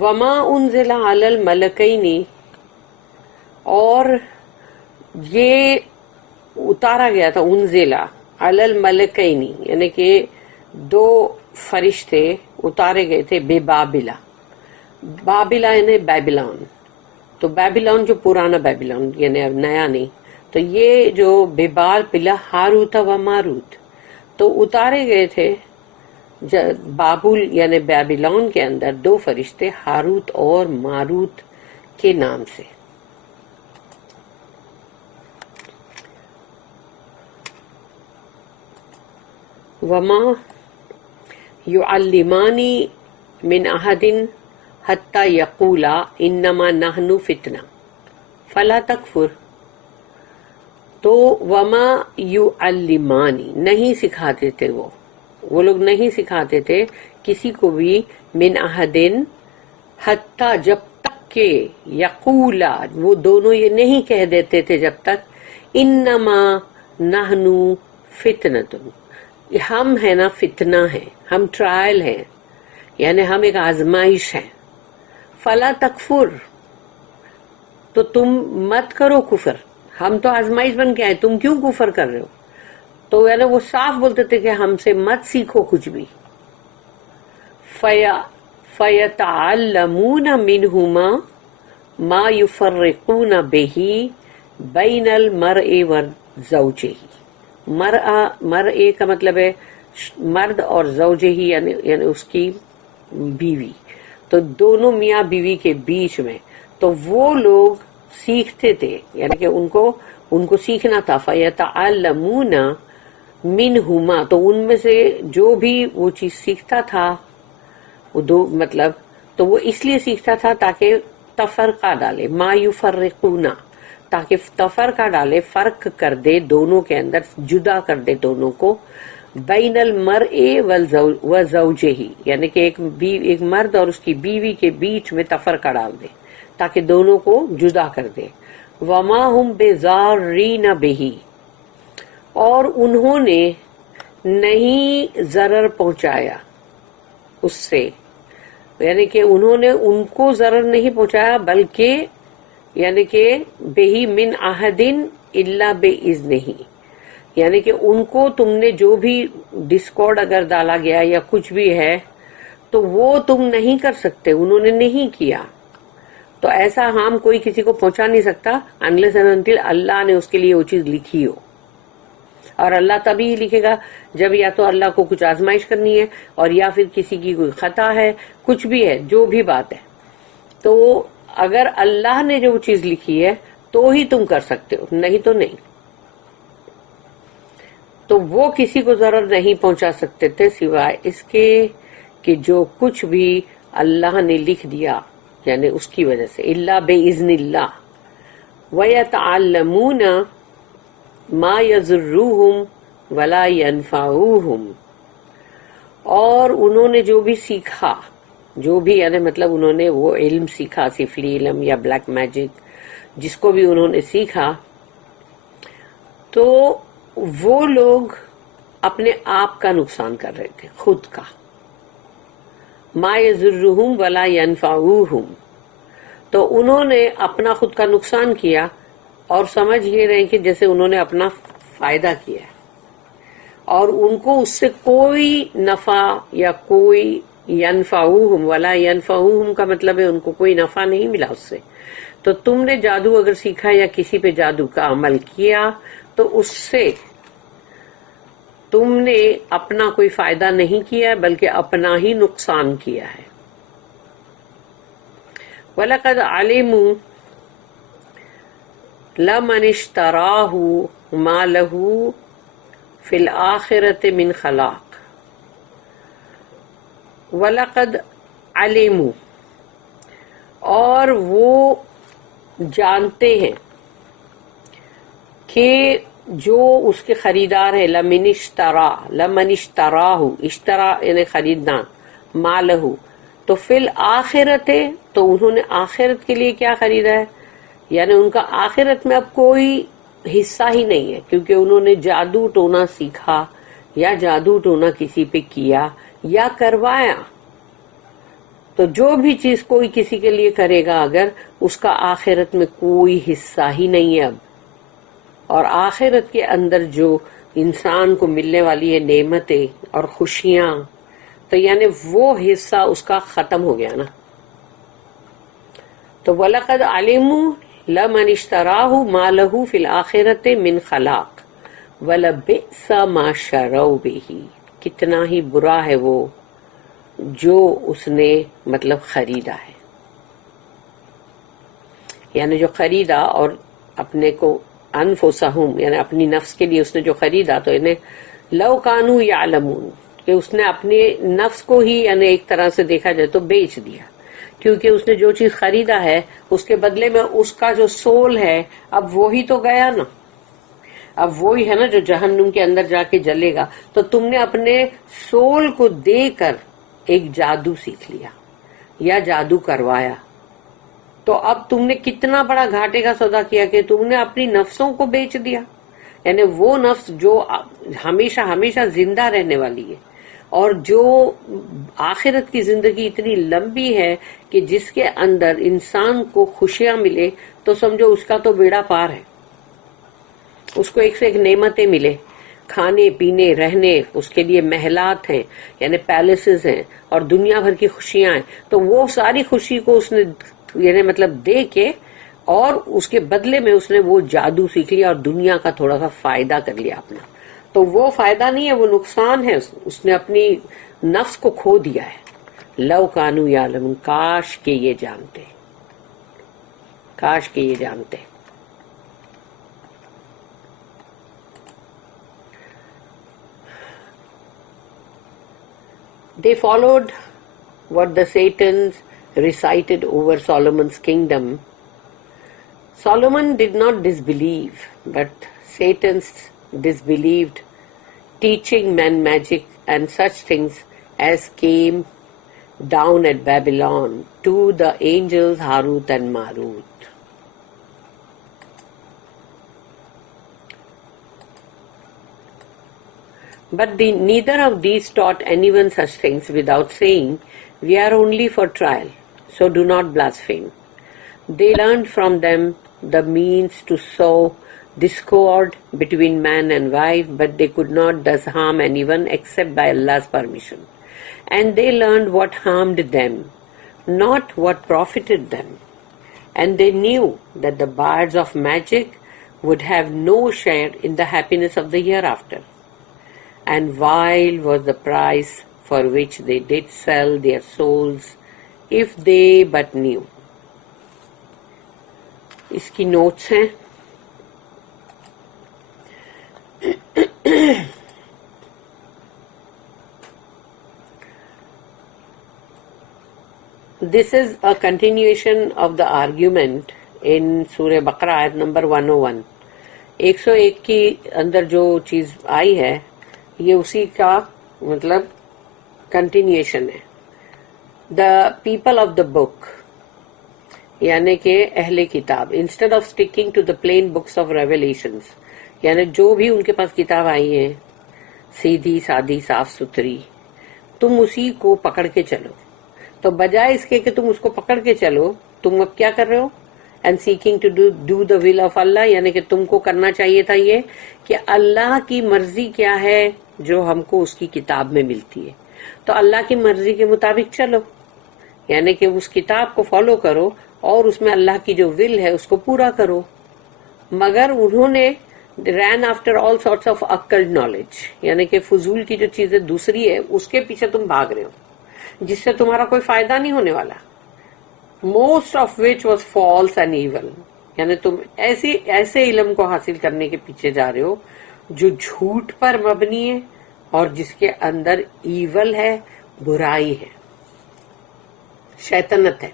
وما انزل علی الملکین، اور یہ اتارا گیا تھا انزلہ علی الملکین، یعنی کہ دو فرشتے اتارے گئے تھے بے بابلا. بابلا یعنی بیبلون، تو بیبلون جو پرانا بیبلون یعنی اب نیا نہیں، تو یہ جو بے بابلا ہاروت و ماروت، تو اتارے گئے تھے بابل یعنی بیبلون کے اندر دو فرشتے ہاروت اور ماروت کے نام سے. وما يعلمان من احد حتى يقولا انما نحن فتنہ فلا تکفر. تو وما يعلمان، نہیں سکھاتے تھے وہ لوگ نہیں سکھاتے تھے کسی کو بھی من احدن، حتی جب تک کہ یقولا، وہ دونوں یہ نہیں کہہ دیتے تھے جب تک انما نحن فتنۃ، ہم ہے نا فتنہ ہے، ہم ٹرائل ہیں، یعنی ہم ایک آزمائش ہے. فلا تکفر، تو تم مت کرو کفر، ہم تو آزمائش بن کے آئے، تم کیوں کفر کر رہے ہو؟ تو یعنی وہ صاف بولتے تھے کہ ہم سے مت سیکھو کچھ بھی. فَيَتَعَلَّمُونَ مِنْهُمَا مَا يُفَرِّقُونَ بِهِ بَيْنَ الْمَرْءِ وَزَوْجِهِ. مرء کا مطلب ہے مرد اور زوجہ ہی یعنی اس کی بیوی، تو دونوں میاں بیوی کے بیچ میں. تو وہ لوگ سیکھتے تھے، یعنی کہ ان کو سیکھنا تھا. فَيَتَعَلَّمُونَ مِنْهُمَا، تو ان میں سے جو بھی وہ چیز سیکھتا تھا، وہ دو مطلب، تو وہ اس لیے سیکھتا تھا تاکہ تفرقہ ڈالے، ما یفرقون، تاکہ تفرقہ ڈالے، فرق کر دے دونوں کے اندر، جدا کر دے دونوں کو. بین المرء وزوجہ، یعنی کہ ایک مرد اور اس کی بیوی کے بیچ میں تفرقہ ڈال دے تاکہ دونوں کو جدا کر دے. وما ہم بضارین بہ، اور انہوں نے نہیں ضرر پہنچایا اس سے، یعنی کہ انہوں نے ان کو ضرر نہیں پہنچایا، بلکہ یعنی کہ بہی من احدن الا باذنہ، یعنی کہ ان کو تم نے جو بھی ڈسکارڈ اگر ڈالا گیا یا کچھ بھی ہے تو وہ تم نہیں کر سکتے، انہوں نے نہیں کیا. تو ایسا ہم کوئی کسی کو پہنچا نہیں سکتا unless and until اللہ نے اس کے لیے وہ چیز لکھی ہو. اور اللہ تبھی لکھے گا جب یا تو اللہ کو کچھ آزمائش کرنی ہے، اور یا پھر کسی کی کوئی خطا ہے، کچھ بھی ہے، جو بھی بات ہے. تو اگر اللہ نے جو چیز لکھی ہے تو ہی تم کر سکتے ہو، نہیں تو نہیں. تو وہ کسی کو ضرر نہیں پہنچا سکتے تھے سوائے اس کے کہ جو کچھ بھی اللہ نے لکھ دیا، یعنی اس کی وجہ سے. الا باذن اللہ. وَيَتَعَلَّمُونَ مَا يَضُرُّهُمْ وَلَا يَنْفَعُوهُمْ، اور انہوں نے جو بھی سیکھا، جو بھی یعنی مطلب انہوں نے وہ علم سیکھا، سفلی علم یا بلیک میجک، جس کو بھی انہوں نے سیکھا، تو وہ لوگ اپنے آپ کا نقصان کر رہے تھے، خود کا. ما یضرہم ولا ینفعوہم، تو انہوں نے اپنا خود کا نقصان کیا، اور سمجھ یہ رہے کہ جیسے انہوں نے اپنا فائدہ کیا ہے، اور ان کو اس سے کوئی نفع یا کوئی ینفعوہم، ولا ینفعوہم کا مطلب ہے ان کو کوئی نفع نہیں ملا اس سے. تو تم نے جادو اگر سیکھا یا کسی پہ جادو کا عمل کیا تو اس سے تم نے اپنا کوئی فائدہ نہیں کیا بلکہ اپنا ہی نقصان کیا ہے. وَلَقَدْ عَلِمُوا لَمَنِ اشْتَرَاهُ مَا لَهُ فِي الْآخِرَةِ مِنْ خَلَاقٍ. وَلَقَدْ عَلِمُوا، اور وہ جانتے ہیں کہ جو اس کے خریدار ہے، لمن اشتراہ، اشترا یعنی خریدنا، مالہ، تو فی الآخرت، تو انہوں نے آخرت کے لیے کیا خریدا ہے، یعنی ان کا آخرت میں اب کوئی حصہ ہی نہیں ہے، کیونکہ انہوں نے جادو ٹونا سیکھا یا جادو ٹونا کسی پہ کیا یا کروایا. تو جو بھی چیز کوئی کسی کے لیے کرے گا اگر اس کا آخرت میں کوئی حصہ ہی نہیں ہے اب، اور آخرت کے اندر جو انسان کو ملنے والی ہے نعمتیں اور خوشیاں، تو یعنی وہ حصہ اس کا ختم ہو گیا نا. تو وَلَقَدْ عَلِمُوا لَمَنِ اشْتَرَاهُ مَا لَهُ فِي الْآخِرَةِ مِنْ خَلَاقٍ وَلَبِئْسَ مَا شَرَوْا بِهِ، کتنا ہی برا ہے وہ جو اس نے مطلب خریدا ہے، یعنی جو خریدا اور اپنے کو انفسہم یعنی اپنی نفس کے لیے اس نے جو خریدا، تو انہیں لو کانوا یعلمون کہ اس نے اپنے نفس کو ہی یعنی ایک طرح سے دیکھا جائے تو بیچ دیا، کیونکہ اس نے جو چیز خریدا ہے اس کے بدلے میں اس کا جو سول ہے اب وہی تو گیا نا، اب وہی ہے نا جو جہنم کے اندر جا کے جلے گا. تو تم نے اپنے سول کو دے کر ایک جادو سیکھ لیا یا جادو کروایا، تو اب تم نے کتنا بڑا گھاٹے کا سودا کیا کہ تم نے اپنی نفسوں کو بیچ دیا. یعنی وہ نفس جو ہمیشہ ہمیشہ زندہ رہنے والی ہے اور جو آخرت کی زندگی اتنی لمبی ہے کہ جس کے اندر انسان کو خوشیاں ملے، تو سمجھو اس کا تو بیڑا پار ہے. اس کو ایک سے ایک نعمتیں ملے، کھانے پینے رہنے، اس کے لیے محلات ہیں یعنی پیلسز ہیں اور دنیا بھر کی خوشیاں ہیں. تو وہ ساری خوشی کو اس نے یعنی مطلب دے کے اور اس کے بدلے میں اس نے وہ جادو سیکھ لیا اور دنیا کا تھوڑا سا فائدہ کر لیا اپنا. تو وہ فائدہ نہیں ہے، وہ نقصان ہے. اس نے اپنی نفس کو کھو دیا ہے. لو کانوا یعلمون، کاش کہ یہ جانتے، کاش کہ یہ جانتے. They followed what the Satans recited over Solomon's kingdom. Solomon did not disbelieve, but Satans disbelieved, teaching men magic and such things as came down at Babylon to the angels Harut and Marut. But neither of these taught anyone such things without saying, "We are only for trial, so do not blaspheme." They learned from them the means to sow discord between man and wife, but they could not thus harm anyone except by Allah's permission. And they learned what harmed them, not what profited them. And they knew that the bards of magic would have no share in the happiness of the hereafter. And vile was the price for which they did sell their souls, if they but knew. اس کی notice ہیں. This is a continuation of the argument in سورہ بقرہ آیت number 101. 101 کی اندر جو چیز آئی ہے یہ اسی کا مطلب کنٹینیوشن ہے. دا پیپل آف دا بک یعنی کہ اہل کتاب، instead of sticking to the plain books of revelations, یعنی جو بھی ان کے پاس کتاب آئی ہے سیدھی سادی صاف ستھری، تم اسی کو پکڑ کے چلو. تو بجائے اس کے کہ تم اس کو پکڑ کے چلو، تم اب کیا کر رہے ہو؟ And seeking to do the will of Allah, یعنی کہ تم کو کرنا چاہیے تھا یہ کہ اللہ کی مرضی کیا ہے جو ہم کو اس کی کتاب میں ملتی ہے، تو اللہ کی مرضی کے مطابق چلو، یعنی کہ اس کتاب کو فالو کرو اور اس میں اللہ کی جو ول ہے اس کو پورا کرو. مگر انہوں نے ran after all sorts of occult knowledge, یعنی کہ فضول کی جو چیزیں دوسری ہے اس کے پیچھے تم بھاگ رہے ہو جس سے تمہارا کوئی فائدہ نہیں ہونے والا. Most of which was false and evil, یعنی تم ایسے علم کو حاصل کرنے کے پیچھے جا رہے ہو جو جھوٹ پر مبنی ہے اور جس کے اندر ایول ہے، برائی ہے، شیطنت ہے.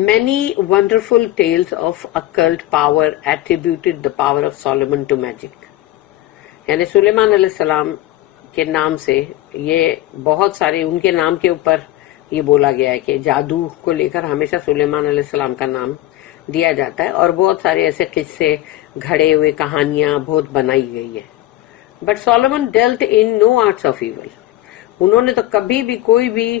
Many wonderful tales of occult power attributed the power of Solomon to magic. یعنی سلیمان علیہ السلام کے نام سے یہ بہت سارے ان کے نام کے اوپر یہ بولا گیا ہے کہ جادو کو لے کر ہمیشہ سلیمان علیہ السلام کا نام دیا جاتا ہے، اور بہت سارے ایسے قصے گھڑے ہوئے کہانیاں بہت بنائی گئی ہے. But Solomon dealt in no arts of evil, انہوں نے تو کبھی بھی کوئی بھی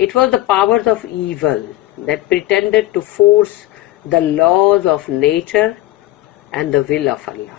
It was the powers of evil that pretended to force the laws of nature and the will of Allah.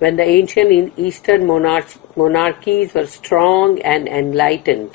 when the ancient eastern monarchies were strong and enlightened.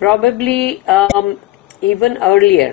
Probably even earlier,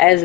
as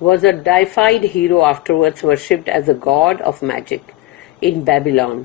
was a deified hero afterwards worshipped as a god of magic in Babylon.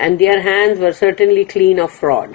And their hands were certainly clean of fraud.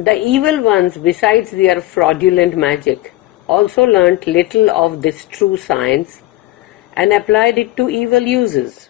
The evil ones, besides their fraudulent magic, also learnt little of this true science and applied it to evil uses.